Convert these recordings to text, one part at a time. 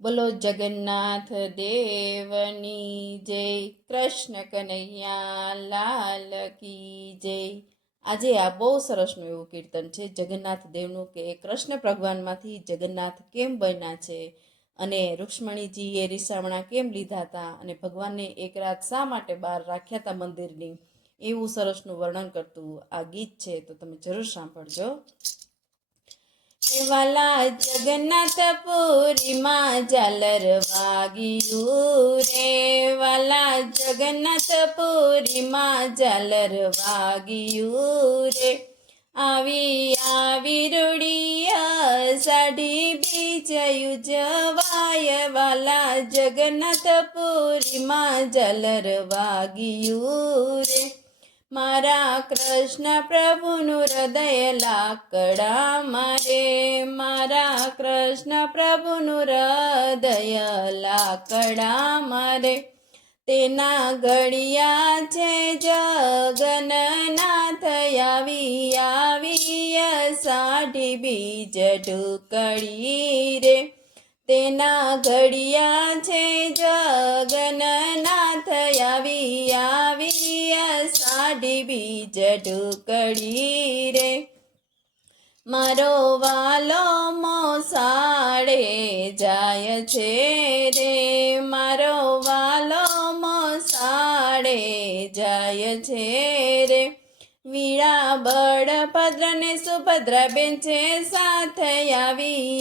બોલો જગન્નાથ દેવની જય, કૃષ્ણ કનૈયા લાલ કી જય। આજે આ બહુ સરસનું એવું કીર્તન છે જગન્નાથ દેવનું, કે કૃષ્ણ ભગવાનમાંથી જગન્નાથ કેમ બન્યા છે અને રૂક્ષ્મણીજીએ રીસામણા કેમ લીધા હતા અને ભગવાનને એક રાત શા માટે બહાર રાખ્યા હતા મંદિરની, એવું સરસનું વર્ણન કરતું આ ગીત છે, તો તમે જરૂર સાંભળજો। વાલા જગન્નાથપુરીમાં ઝાલર વાગ્યું રે, વાલા જગન્નાથપુરીમાં ઝાલર વાગ્યું રે, આવી રૂડિયા સાઢી બીજયું જવાય, વાલા જગન્નાથપુરીમાં ઝાલર વાગ્યું રે, મારા કૃષ્ણ પ્રભુનું હૃદય લાકડામાં રે, મારા કૃષ્ણ પ્રભુનું હૃદય લાકડામાં રે, તેના ઘડિયા છે જગન્નાથ આવી સાઢી બીજ ઢુકડી રે, તેના ઘડિયા છે જગન્નાથ આવી સાઢી બીજ ઢુકડી રે, મારો વાલો મોસાળે જાય છે રે, મારો વાલો મોસાળે જાય છે રે, વીણા બળભદ્ર ને સુભદ્રા બેન છે સાથે આવી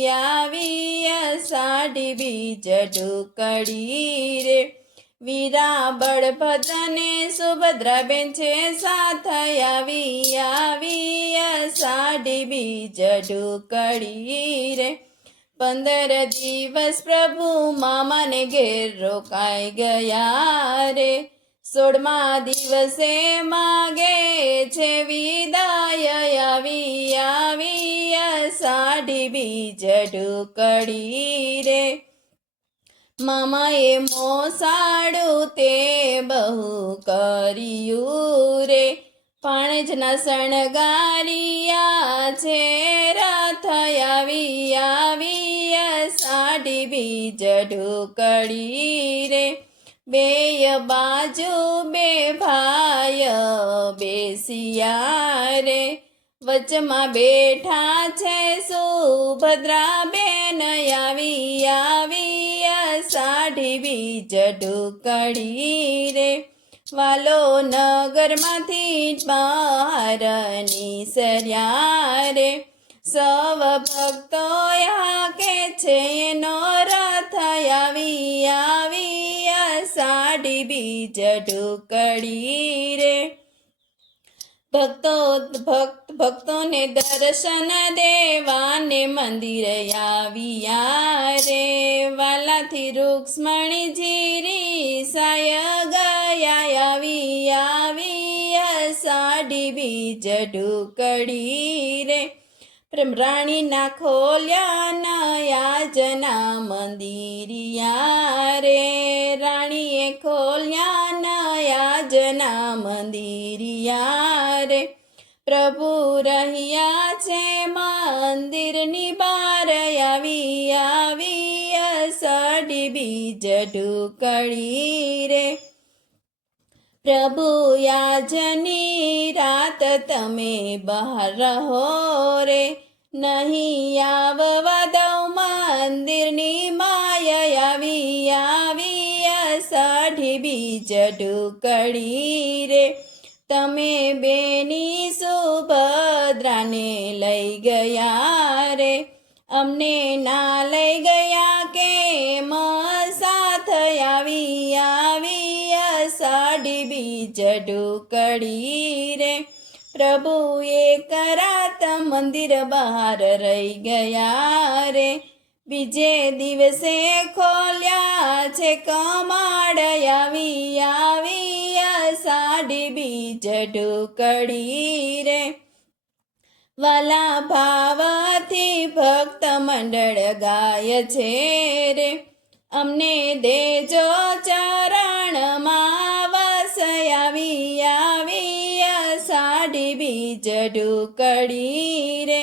સાઢી બીજ ઢુકડી રે, વીરા બળભદ્ર ને સુભદ્રા બેન છે સાથે આવી સાઢી બીજ ઢુકડી રે, 15 દિવસ પ્રભુ મામાને ઘેર રોકાઈ ગયા રે, 16મા દિવસે માગે છે વિદાય આવી સાઢી બીજ ઢુકડી રે, મામાએ મોસાળું તે બહુ કર્યું રે, પાણજના શણગારિયા છે રથ આવી સાઢી બીજ ઢુકડી રે, બેય બાજુ બે ભાઈ બેસિયા રે, વચમાં બેઠા છે સુભદ્રા બેન આવી સાઢી બીજ ઢુકડી રે, વાલો નગરમાંથી બહાર નીસર્યા રે, સૌ ભક્તો કે છે એનો રથ આવી સાઢી બીજ ઢુકડી રે, ભક્તોને દર્શન દેવાને મંદિર આવ્યા રે, વાલાથી રૂક્ષ્મણીજી રીસાય ગયા આવી સાઢી બીજ ઢુકડી રે, રાણીના ખોલ્યા નયાજના મંદિરિયા રે, રાણીએ ખોલ્યા નયાજના મંદિરિયા રે, પ્રભુ રહ્યા છે મંદિરની બાર આવી સાઢી બીજ ઢુકડી રે, પ્રભુ યાજની રાત તમે બહાર રહો રે, નહીં આવવા દઉં મંદિરની માયા આવી સાઢી બીજ ઢુકડી રે, તમે બેની સુભદ્રાને લઈ ગયા રે, અમને ના લઈ ગયા કેમ સાથ આવી સાઢી બીજ ઢુકડી રે, પ્રભુ એક રાત મંદિર બહાર રહી ગયા રે, બીજે દિવસે ખોલ્યા છે કમાડ આવી સાઢી બીજ ઢુકડી રે, વાલા ભાવથી ભક્ત મંડળ ગાય છે રે, અમને દેજો ચરણમાં વસ આવી સાઢી બીજ ઢુકડી રે,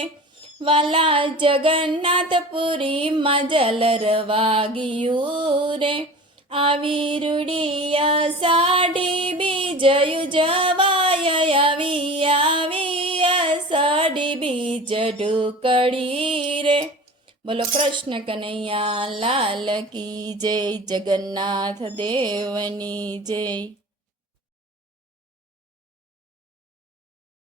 વાલા જગન્નાથપુરીમાં જલર વાગ્યું રે આવી રૂડી અષાઢી બીજયું જવાય આવી અષાઢી બીજ ઢુકડી રે બોલો કૃષ્ણ કનૈયા લાલ કી જય જગન્નાથ દેવની જય।